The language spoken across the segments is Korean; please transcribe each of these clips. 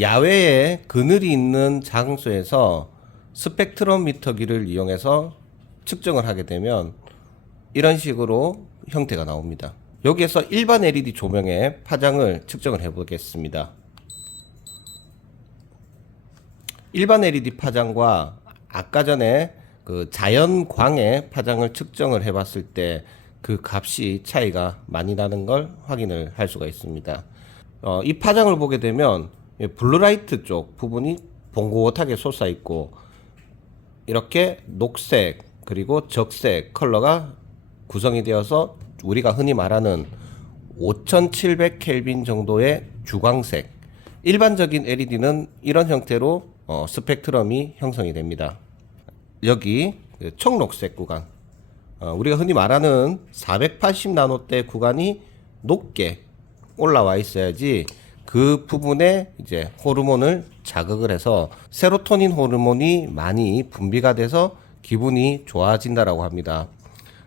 야외에 그늘이 있는 장소에서 스펙트럼 미터기를 이용해서 측정을 하게 되면 이런 식으로 형태가 나옵니다. 여기에서 일반 LED 조명의 파장을 측정을 해 보겠습니다. 일반 LED 파장과 아까 전에 그 자연광의 파장을 측정을 해 봤을 때 그 값이 차이가 많이 나는 걸 확인을 할 수가 있습니다. 이 파장을 보게 되면 블루라이트 쪽 부분이 봉고하게 솟아 있고 이렇게 녹색 그리고 적색 컬러가 구성이 되어서 우리가 흔히 말하는 5700 켈빈 정도의 주광색, 일반적인 LED는 이런 형태로 스펙트럼이 형성이 됩니다. 여기 청록색 구간, 우리가 흔히 말하는 480 나노대 구간이 높게 올라와 있어야지 그 부분에 이제 호르몬을 자극을 해서 세로토닌 호르몬이 많이 분비가 돼서 기분이 좋아진다라고 합니다.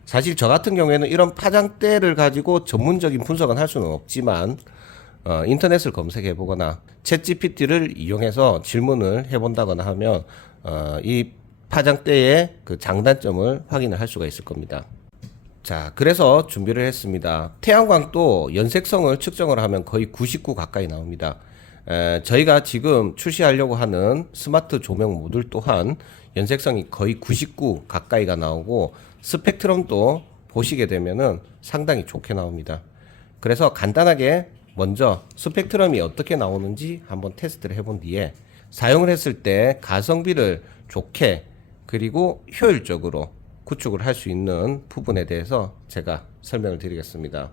사실 저 같은 경우에는 이런 파장대를 가지고 전문적인 분석은 할 수는 없지만 인터넷을 검색해 보거나 챗 GPT를 이용해서 질문을 해본다거나 하면 이 파장대의 그 장단점을 확인을 할 수가 있을 겁니다. 자, 그래서 준비를 했습니다. 태양광도 연색성을 측정을 하면 거의 99 가까이 나옵니다. 저희가 지금 출시하려고 하는 스마트 조명 모듈 또한 연색성이 거의 99 가까이가 나오고 스펙트럼도 보시게 되면은 상당히 좋게 나옵니다. 그래서 간단하게 먼저 스펙트럼이 어떻게 나오는지 한번 테스트를 해본 뒤에 사용을 했을 때 가성비를 좋게 그리고 효율적으로 구축을 할 수 있는 부분에 대해서 제가 설명을 드리겠습니다.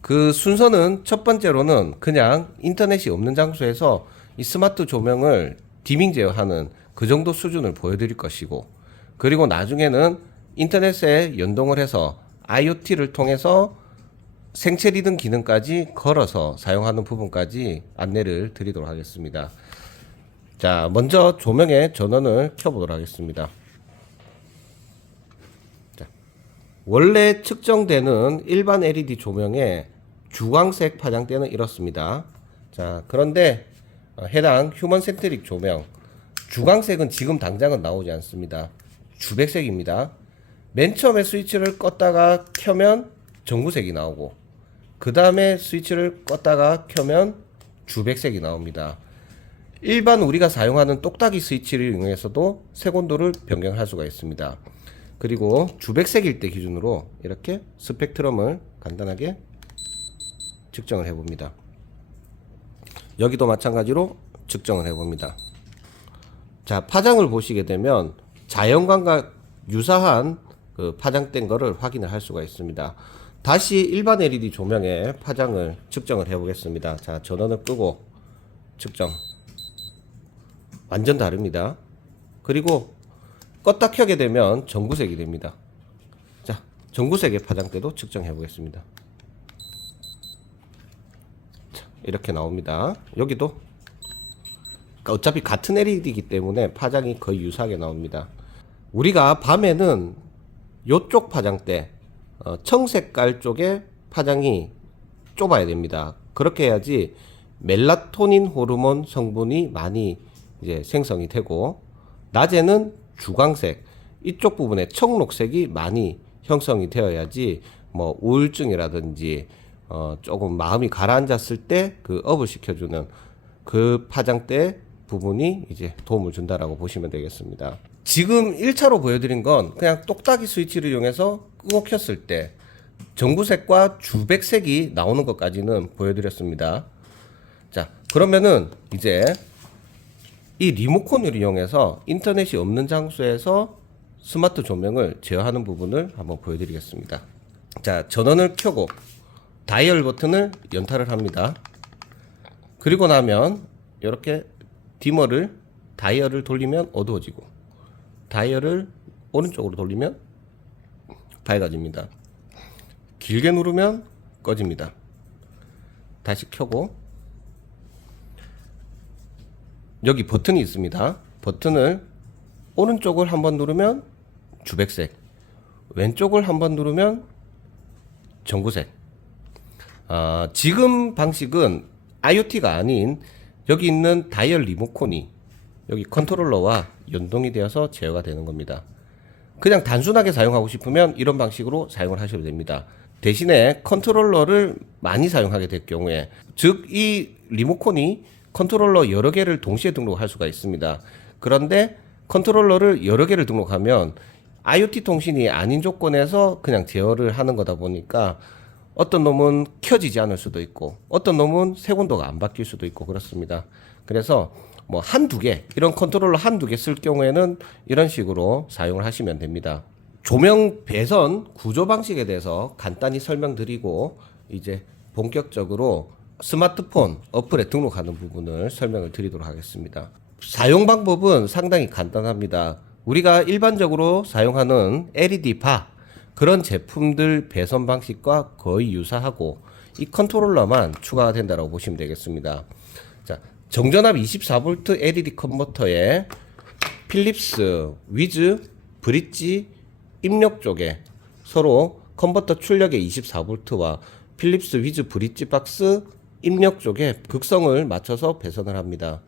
그 순서는 첫 번째로는 그냥 인터넷이 없는 장소에서 이 스마트 조명을 디밍 제어하는 그 정도 수준을 보여드릴 것이고, 그리고 나중에는 인터넷에 연동을 해서 IoT를 통해서 생체 리듬 기능까지 걸어서 사용하는 부분까지 안내를 드리도록 하겠습니다. 자, 먼저 조명의 전원을 켜보도록 하겠습니다. 자, 원래 측정되는 일반 LED 조명의 주광색 파장대는 이렇습니다. 자, 그런데 해당 휴먼 센트릭 조명 주광색은 지금 당장은 나오지 않습니다. 주백색입니다. 맨 처음에 스위치를 껐다가 켜면 전구색이 나오고, 그 다음에 스위치를 껐다가 켜면 주백색이 나옵니다. 일반 우리가 사용하는 똑딱이 스위치를 이용해서도 색온도를 변경할 수가 있습니다. 그리고 주백색일 때 기준으로 이렇게 스펙트럼을 간단하게 측정을 해봅니다. 여기도 마찬가지로 측정을 해봅니다. 자, 파장을 보시게 되면 자연광과 유사한 그 파장된 거를 확인을 할 수가 있습니다. 다시 일반 LED 조명의 파장을 측정을 해보겠습니다. 자, 전원을 끄고 측정. 완전 다릅니다. 그리고 껐다 켜게 되면 전구색이 됩니다. 자, 전구색의 파장대도 측정해 보겠습니다. 자, 이렇게 나옵니다. 여기도 어차피 같은 LED이기 때문에 파장이 거의 유사하게 나옵니다. 우리가 밤에는 이쪽 파장대, 청색깔 쪽에 파장이 좁아야 됩니다. 그렇게 해야지 멜라토닌 호르몬 성분이 많이 이제 생성이 되고, 낮에는 주광색 이쪽 부분에 청록색이 많이 형성이 되어야지 뭐 우울증이라든지 조금 마음이 가라앉았을 때 그 업을 시켜주는 그 파장대 부분이 이제 도움을 준다라고 보시면 되겠습니다. 지금 1차로 보여드린 건 그냥 똑딱이 스위치를 이용해서 끄고 켰을 때 전구색과 주백색이 나오는 것까지는 보여드렸습니다. 자, 그러면은 이제 이 리모컨을 이용해서 인터넷이 없는 장소에서 스마트 조명을 제어하는 부분을 한번 보여드리겠습니다. 자, 전원을 켜고 다이얼 버튼을 연타를 합니다. 그리고 나면 이렇게 디머를 다이얼을 돌리면 어두워지고, 다이얼을 오른쪽으로 돌리면 밝아집니다. 길게 누르면 꺼집니다. 다시 켜고, 여기 버튼이 있습니다. 버튼을 오른쪽을 한번 누르면 주백색, 왼쪽을 한번 누르면 전구색. 지금 방식은 IoT가 아닌 여기 있는 다이얼 리모컨이 여기 컨트롤러와 연동이 되어서 제어가 되는 겁니다. 그냥 단순하게 사용하고 싶으면 이런 방식으로 사용을 하셔도 됩니다. 대신에 컨트롤러를 많이 사용하게 될 경우에, 즉 이 리모컨이 컨트롤러 여러 개를 동시에 등록할 수가 있습니다. 그런데 컨트롤러를 여러 개를 등록하면 IoT 통신이 아닌 조건에서 그냥 제어를 하는 거다 보니까 어떤 놈은 켜지지 않을 수도 있고 어떤 놈은 색온도가 안 바뀔 수도 있고 그렇습니다. 그래서 뭐 한두 개, 이런 컨트롤러 한두 개 쓸 경우에는 이런 식으로 사용을 하시면 됩니다. 조명 배선 구조 방식에 대해서 간단히 설명드리고 이제 본격적으로 스마트폰 어플에 등록하는 부분을 설명을 드리도록 하겠습니다. 사용 방법은 상당히 간단합니다. 우리가 일반적으로 사용하는 LED 바, 그런 제품들 배선 방식과 거의 유사하고 이 컨트롤러만 추가가 된다고 보시면 되겠습니다. 자, 정전압 24V LED 컨버터에 필립스 위즈 브릿지 입력 쪽에 서로 컨버터 출력의 24V와 필립스 위즈 브릿지 박스 입력 쪽에 극성을 맞춰서 배선을 합니다.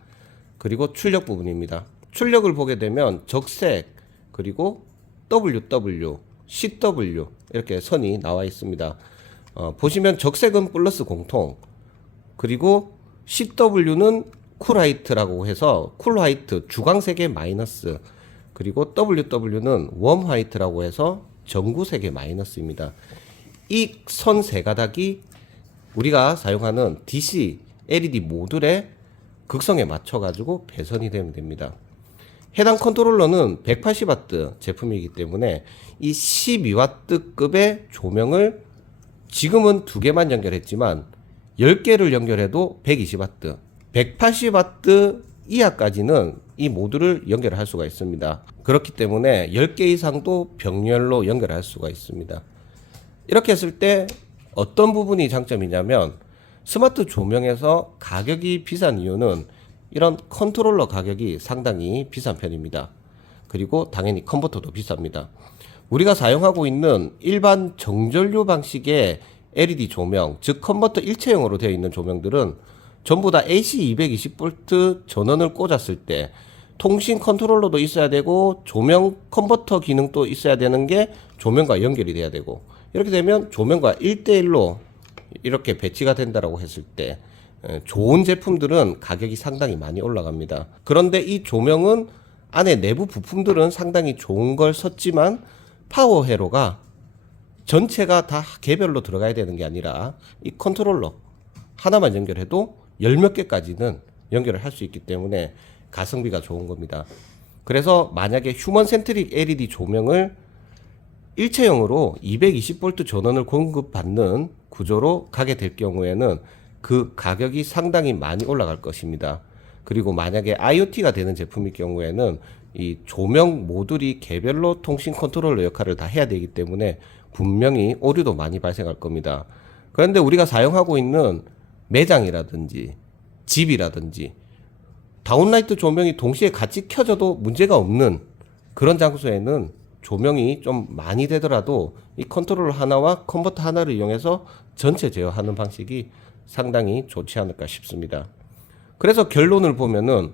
그리고 출력 부분입니다. 출력을 보게 되면 적색, 그리고 WW, CW 이렇게 선이 나와 있습니다. 보시면 적색은 플러스 공통, 그리고 CW는 쿨 화이트라고 해서 쿨 화이트 주광색의 마이너스, 그리고 WW는 웜 화이트라고 해서 전구색의 마이너스입니다. 이 선 세 가닥이 우리가 사용하는 DC LED 모듈의 극성에 맞춰 가지고 배선이 되면 됩니다. 해당 컨트롤러는 180W 제품이기 때문에 이 12W급의 조명을 지금은 2개만 연결했지만 10개를 연결해도 120W, 180W 이하까지는 이 모듈을 연결할 수가 있습니다. 그렇기 때문에 10개 이상도 병렬로 연결할 수가 있습니다. 이렇게 했을 때 어떤 부분이 장점이냐면, 스마트 조명에서 가격이 비싼 이유는 이런 컨트롤러 가격이 상당히 비싼 편입니다. 그리고 당연히 컨버터도 비쌉니다. 우리가 사용하고 있는 일반 정전류 방식의 LED 조명, 즉 컨버터 일체형으로 되어 있는 조명들은 전부 다 AC 220V 전원을 꽂았을 때 통신 컨트롤러도 있어야 되고 조명 컨버터 기능도 있어야 되는 게 조명과 연결이 돼야 되고, 이렇게 되면 조명과 1대1로 이렇게 배치가 된다라고 했을 때 좋은 제품들은 가격이 상당히 많이 올라갑니다. 그런데 이 조명은 안에 내부 부품들은 상당히 좋은 걸 썼지만 파워 회로가 전체가 다 개별로 들어가야 되는 게 아니라 이 컨트롤러 하나만 연결해도 열 몇 개까지는 연결을 할 수 있기 때문에 가성비가 좋은 겁니다. 그래서 만약에 휴먼 센트릭 LED 조명을 일체형으로 220V 전원을 공급받는 구조로 가게 될 경우에는 그 가격이 상당히 많이 올라갈 것입니다. 그리고 만약에 IoT가 되는 제품일 경우에는 이 조명 모듈이 개별로 통신 컨트롤러 역할을 다 해야 되기 때문에 분명히 오류도 많이 발생할 겁니다. 그런데 우리가 사용하고 있는 매장이라든지 집이라든지 다운라이트 조명이 동시에 같이 켜져도 문제가 없는 그런 장소에는 조명이 좀 많이 되더라도 이 컨트롤러 하나와 컨버터 하나를 이용해서 전체 제어하는 방식이 상당히 좋지 않을까 싶습니다. 그래서 결론을 보면은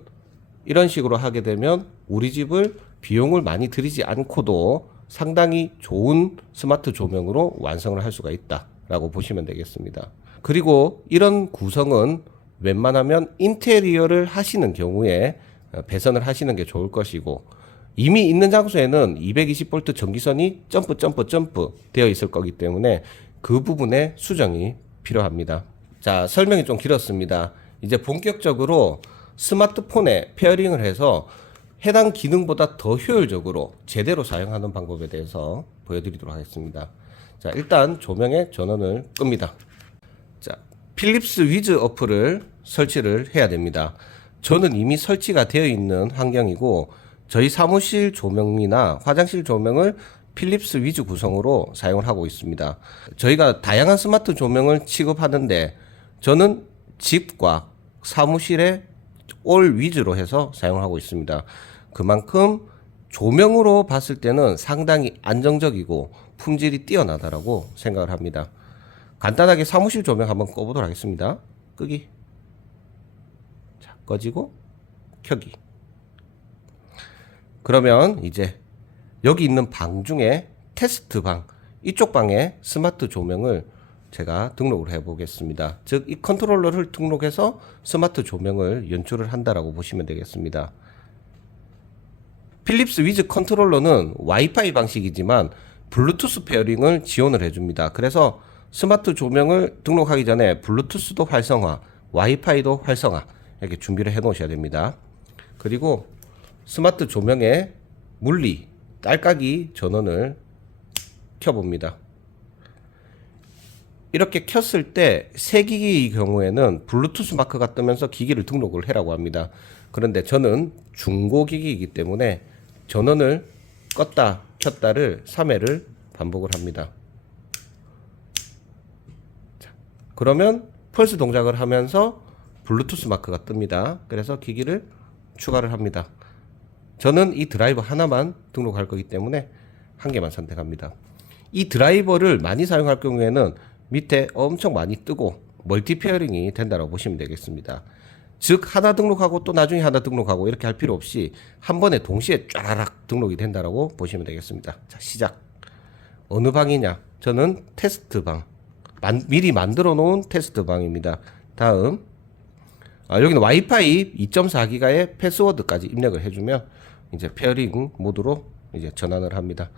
이런 식으로 하게 되면 우리 집을 비용을 많이 들이지 않고도 상당히 좋은 스마트 조명으로 완성을 할 수가 있다라고 보시면 되겠습니다. 그리고 이런 구성은 웬만하면 인테리어를 하시는 경우에 배선을 하시는 게 좋을 것이고, 이미 있는 장소에는 220V 전기선이 점프 되어 있을 거기 때문에 그 부분에 수정이 필요합니다. 자, 설명이 좀 길었습니다. 이제 본격적으로 스마트폰에 페어링을 해서 해당 기능보다 더 효율적으로 제대로 사용하는 방법에 대해서 보여드리도록 하겠습니다. 자, 일단 조명의 전원을 끕니다. 자, 필립스 위즈 어플을 설치를 해야 됩니다. 저는 이미 설치가 되어 있는 환경이고 저희 사무실 조명이나 화장실 조명을 필립스 위즈 구성으로 사용을 하고 있습니다. 저희가 다양한 스마트 조명을 취급하는데 저는 집과 사무실에 올 위즈로 해서 사용하고 있습니다. 그만큼 조명으로 봤을 때는 상당히 안정적이고 품질이 뛰어나다라고 생각을 합니다. 간단하게 사무실 조명 한번 꺼보도록 하겠습니다. 끄기. 자, 꺼지고 켜기. 그러면 이제 여기 있는 방 중에 테스트 방, 이쪽 방에 스마트 조명을 제가 등록을 해 보겠습니다. 즉 이 컨트롤러를 등록해서 스마트 조명을 연출을 한다라고 보시면 되겠습니다. 필립스 위즈 컨트롤러는 와이파이 방식이지만 블루투스 페어링을 지원을 해줍니다. 그래서 스마트 조명을 등록하기 전에 블루투스도 활성화, 와이파이도 활성화 이렇게 준비를 해 놓으셔야 됩니다. 그리고 스마트 조명의 물리, 딸깍이 전원을 켜봅니다. 이렇게 켰을 때 새 기기의 경우에는 블루투스 마크가 뜨면서 기기를 등록을 해라고 합니다. 그런데 저는 중고 기기이기 때문에 전원을 껐다 켰다를 3회를 반복을 합니다. 자, 그러면 펄스 동작을 하면서 블루투스 마크가 뜹니다. 그래서 기기를 추가를 합니다. 저는 이 드라이버 하나만 등록할 거기 때문에 한 개만 선택합니다. 이 드라이버를 많이 사용할 경우에는 밑에 엄청 많이 뜨고 멀티 페어링이 된다고 보시면 되겠습니다. 즉 하나 등록하고 또 나중에 하나 등록하고 이렇게 할 필요 없이 한 번에 동시에 쫙 등록이 된다고 보시면 되겠습니다. 자, 시작. 어느 방이냐? 저는 테스트 방. 미리 만들어 놓은 테스트 방입니다. 다음 여기는 와이파이 2.4기가의 패스워드까지 입력을 해주면 이제 페어링 모드로 이제 전환을 합니다.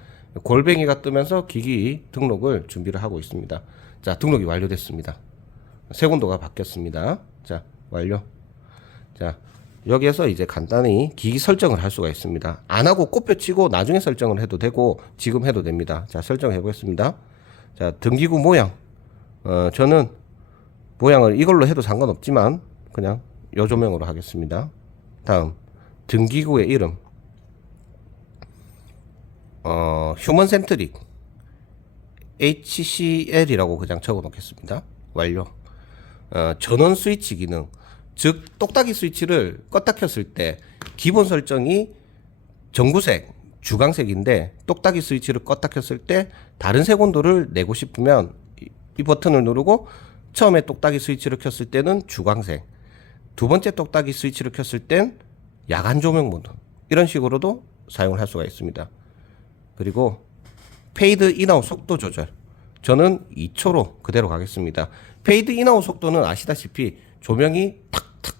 골뱅이가 뜨면서 기기 등록을 준비를 하고 있습니다. 자, 등록이 완료됐습니다. 색온도가 바뀌었습니다. 자, 완료. 자, 여기에서 이제 간단히 기기 설정을 할 수가 있습니다. 안 하고 꼽혀치고 나중에 설정을 해도 되고 지금 해도 됩니다. 자, 설정해 보겠습니다. 자, 등기구 모양. 저는 모양을 이걸로 해도 상관없지만 그냥 요 조명으로 하겠습니다. 다음 등기구의 이름 휴먼 센트릭 HCL이라고 그냥 적어 놓겠습니다. 완료. 전원 스위치 기능, 즉 똑딱이 스위치를 껐다 켰을 때 기본 설정이 전구색 주광색인데 똑딱이 스위치를 껐다 켰을 때 다른 색온도를 내고 싶으면 이 버튼을 누르고 처음에 똑딱이 스위치를 켰을 때는 주광색, 두 번째 똑딱이 스위치를 켰을 땐 야간 조명 모드, 이런 식으로도 사용을 할 수가 있습니다. 그리고 페이드 인아웃 속도 조절, 저는 2초로 그대로 가겠습니다. 페이드 인아웃 속도는 아시다시피 조명이 탁탁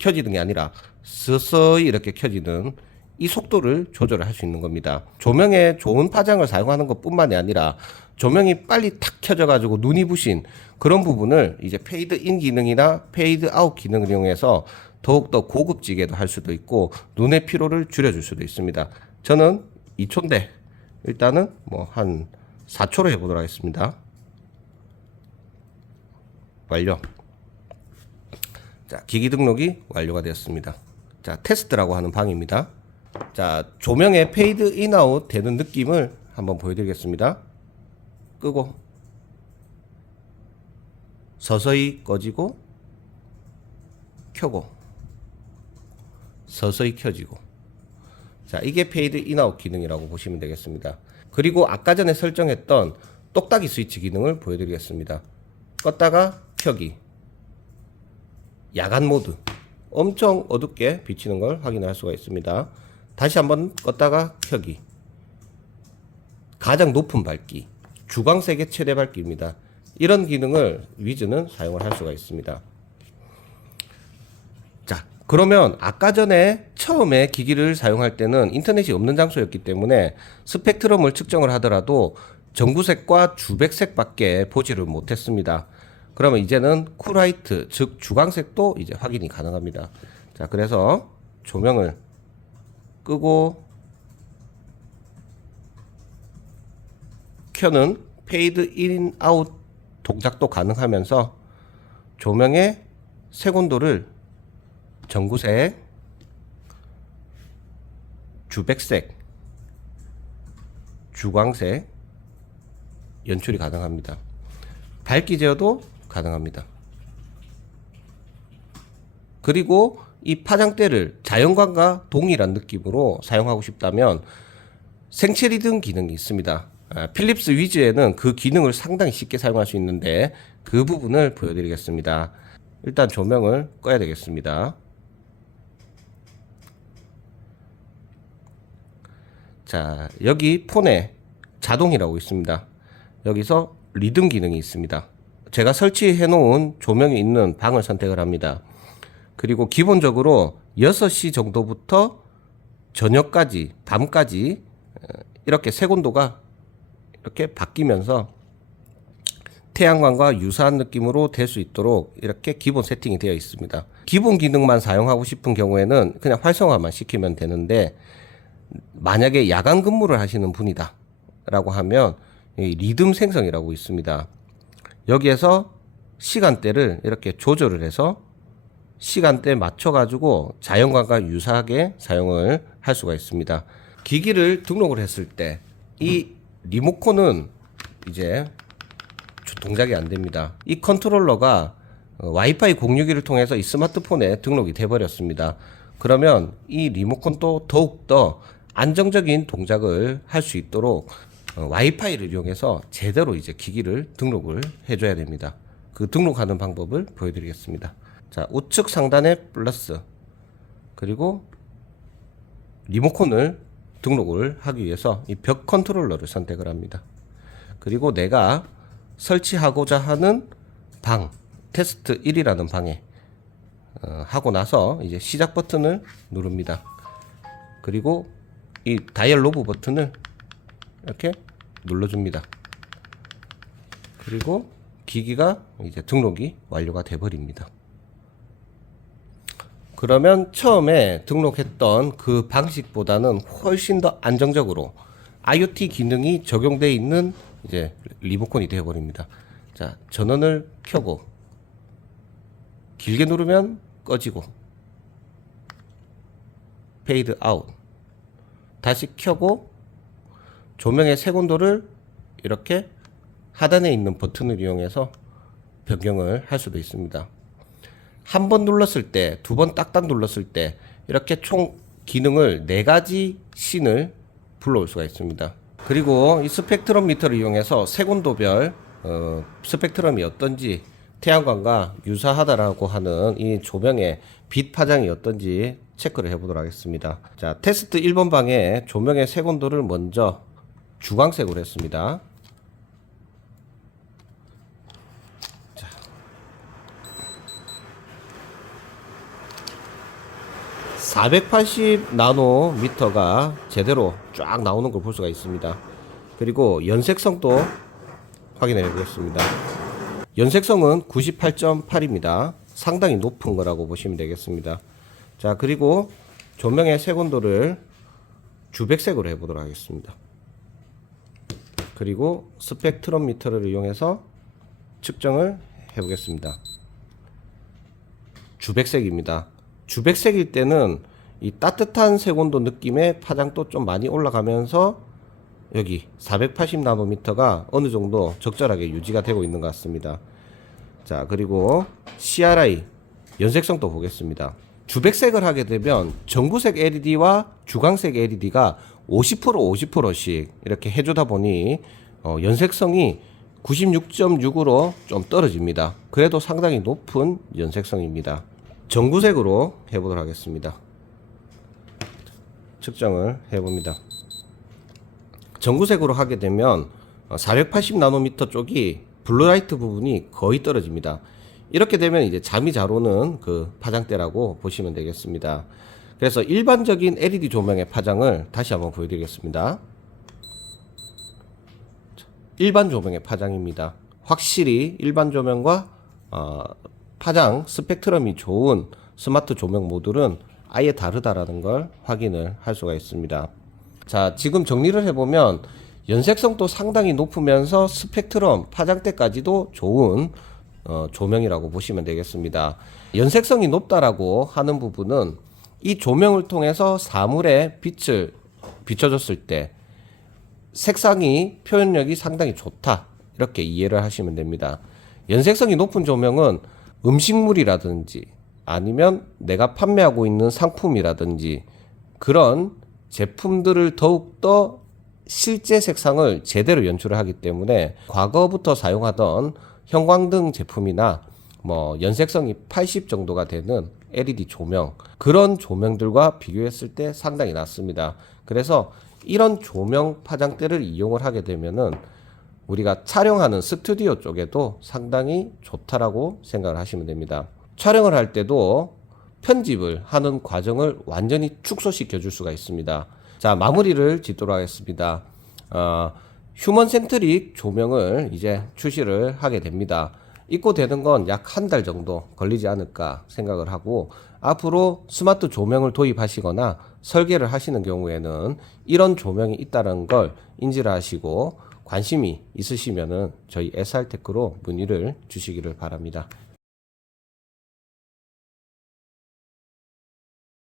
켜지는 게 아니라 서서히 이렇게 켜지는 이 속도를 조절을 할 수 있는 겁니다. 조명에 좋은 파장을 사용하는 것 뿐만이 아니라 조명이 빨리 탁 켜져 가지고 눈이 부신 그런 부분을 이제 페이드 인 기능이나 페이드 아웃 기능을 이용해서 더욱더 고급지게도 할 수도 있고 눈의 피로를 줄여줄 수도 있습니다. 저는 2초인데 일단은 뭐 한 4초로 해보도록 하겠습니다. 완료. 자, 기기 등록이 완료가 되었습니다. 자, 테스트라고 하는 방입니다. 자, 조명의 페이드 인아웃 되는 느낌을 한번 보여드리겠습니다. 끄고 서서히 꺼지고 켜고 서서히 켜지고. 자, 이게 페이드 인아웃 기능이라고 보시면 되겠습니다. 그리고 아까 전에 설정했던 똑딱이 스위치 기능을 보여드리겠습니다. 껐다가 켜기, 야간 모드, 엄청 어둡게 비치는 걸 확인할 수가 있습니다. 다시 한번 껐다가 켜기, 가장 높은 밝기, 주광색의 최대 밝기입니다. 이런 기능을 위즈는 사용을 할 수가 있습니다. 자, 그러면 아까 전에 처음에 기기를 사용할 때는 인터넷이 없는 장소였기 때문에 스펙트럼을 측정을 하더라도 전구색과 주백색밖에 보지를 못했습니다. 그러면 이제는 쿨화이트, 즉 주광색도 이제 확인이 가능합니다. 자, 그래서 조명을 끄고 켜는 페이드 인 아웃 동작도 가능하면서 조명의 색온도를 전구색, 주백색, 주광색 연출이 가능합니다. 밝기 제어도 가능합니다. 그리고 이 파장대를 자연광과 동일한 느낌으로 사용하고 싶다면 생체 리듬 기능이 있습니다. 필립스 위즈에는 그 기능을 상당히 쉽게 사용할 수 있는데 그 부분을 보여드리겠습니다. 일단 조명을 꺼야 되겠습니다. 자, 여기 폰에 자동이라고 있습니다. 여기서 리듬 기능이 있습니다. 제가 설치해 놓은 조명이 있는 방을 선택을 합니다. 그리고 기본적으로 6시 정도부터 저녁까지, 밤까지 이렇게 색온도가 이렇게 바뀌면서 태양광과 유사한 느낌으로 될 수 있도록 이렇게 기본 세팅이 되어 있습니다. 기본 기능만 사용하고 싶은 경우에는 그냥 활성화만 시키면 되는데, 만약에 야간 근무를 하시는 분이다 라고 하면 리듬 생성이라고 있습니다. 여기에서 시간대를 이렇게 조절을 해서 시간대에 맞춰 가지고 자연광과 유사하게 사용을 할 수가 있습니다. 기기를 등록을 했을 때 이 리모컨은 이제 동작이 안 됩니다. 이 컨트롤러가 와이파이 공유기를 통해서 이 스마트폰에 등록이 돼 버렸습니다. 그러면 이 리모컨도 더욱더 안정적인 동작을 할 수 있도록 와이파이를 이용해서 제대로 이제 기기를 등록을 해줘야 됩니다. 그 등록하는 방법을 보여드리겠습니다. 자, 우측 상단에 플러스, 그리고 리모컨을 등록을 하기 위해서 이 벽 컨트롤러를 선택을 합니다. 그리고 내가 설치하고자 하는 방, 테스트 1이라는 방에 하고 나서 이제 시작 버튼을 누릅니다. 그리고 이 다이얼 로브 버튼을 이렇게 눌러줍니다. 그리고 기기가 이제 등록이 완료가 돼 버립니다. 그러면 처음에 등록했던 그 방식보다는 훨씬 더 안정적으로 IoT 기능이 적용되어 있는 이제 리모컨이 되어 버립니다. 자, 전원을 켜고 길게 누르면 꺼지고, 페이드 아웃, 다시 켜고 조명의 색온도를 이렇게 하단에 있는 버튼을 이용해서 변경을 할 수도 있습니다. 한 번 눌렀을 때, 두 번 딱딱 눌렀을 때 이렇게 총 기능을 4가지 씬을 불러올 수가 있습니다. 그리고 이 스펙트럼 미터를 이용해서 색온도별 스펙트럼이 어떤지, 태양광과 유사하다라고 하는 이 조명의 빛 파장이 어떤지 체크를 해보도록 하겠습니다. 자, 테스트 1번 방에 조명의 색온도를 먼저 주광색으로 했습니다. 480 나노미터가 제대로 쫙 나오는 걸 볼 수가 있습니다. 그리고 연색성도 확인해 보겠습니다. 연색성은 98.8입니다. 상당히 높은 거라고 보시면 되겠습니다. 자, 그리고 조명의 색온도를 주백색으로 해보도록 하겠습니다. 그리고 스펙트럼 미터를 이용해서 측정을 해보겠습니다. 주백색입니다. 주백색일 때는 이 따뜻한 색온도 느낌의 파장도 좀 많이 올라가면서 여기 480 나노미터가 어느 정도 적절하게 유지가 되고 있는 것 같습니다. 자, 그리고 CRI 연색성도 보겠습니다. 주백색을 하게 되면 전구색 LED와 주광색 LED가 50%씩 이렇게 해주다 보니 연색성이 96.6으로 좀 떨어집니다. 그래도 상당히 높은 연색성입니다. 전구색으로 해보도록 하겠습니다. 측정을 해봅니다. 전구색으로 하게 되면 480 나노미터 쪽이 블루라이트 부분이 거의 떨어집니다. 이렇게 되면 이제 잠이 잘 오는 그 파장대라고 보시면 되겠습니다. 그래서 일반적인 LED 조명의 파장을 다시 한번 보여드리겠습니다. 일반 조명의 파장입니다. 확실히 일반 조명과 파장 스펙트럼이 좋은 스마트 조명 모듈은 아예 다르다라는 걸 확인을 할 수가 있습니다. 자, 지금 정리를 해보면 연색성도 상당히 높으면서 스펙트럼 파장대까지도 좋은 조명이라고 보시면 되겠습니다. 연색성이 높다라고 하는 부분은 이 조명을 통해서 사물에 빛을 비춰줬을 때 색상이 표현력이 상당히 좋다, 이렇게 이해를 하시면 됩니다. 연색성이 높은 조명은 음식물이라든지 아니면 내가 판매하고 있는 상품이라든지 그런 제품들을 더욱더 실제 색상을 제대로 연출을 하기 때문에 과거부터 사용하던 형광등 제품이나 뭐 연색성이 80 정도가 되는 LED 조명, 그런 조명들과 비교했을 때 상당히 낮습니다. 그래서 이런 조명 파장대를 이용을 하게 되면은 우리가 촬영하는 스튜디오 쪽에도 상당히 좋다라고 생각을 하시면 됩니다. 촬영을 할 때도 편집을 하는 과정을 완전히 축소시켜 줄 수가 있습니다. 자, 마무리를 짓도록 하겠습니다. 휴먼 센트릭 조명을 이제 출시를 하게 됩니다. 입고되는 건 약 한 달 정도 걸리지 않을까 생각을 하고, 앞으로 스마트 조명을 도입하시거나 설계를 하시는 경우에는 이런 조명이 있다는 걸 인지를 하시고 관심이 있으시면은 저희 SR테크로 문의를 주시기를 바랍니다.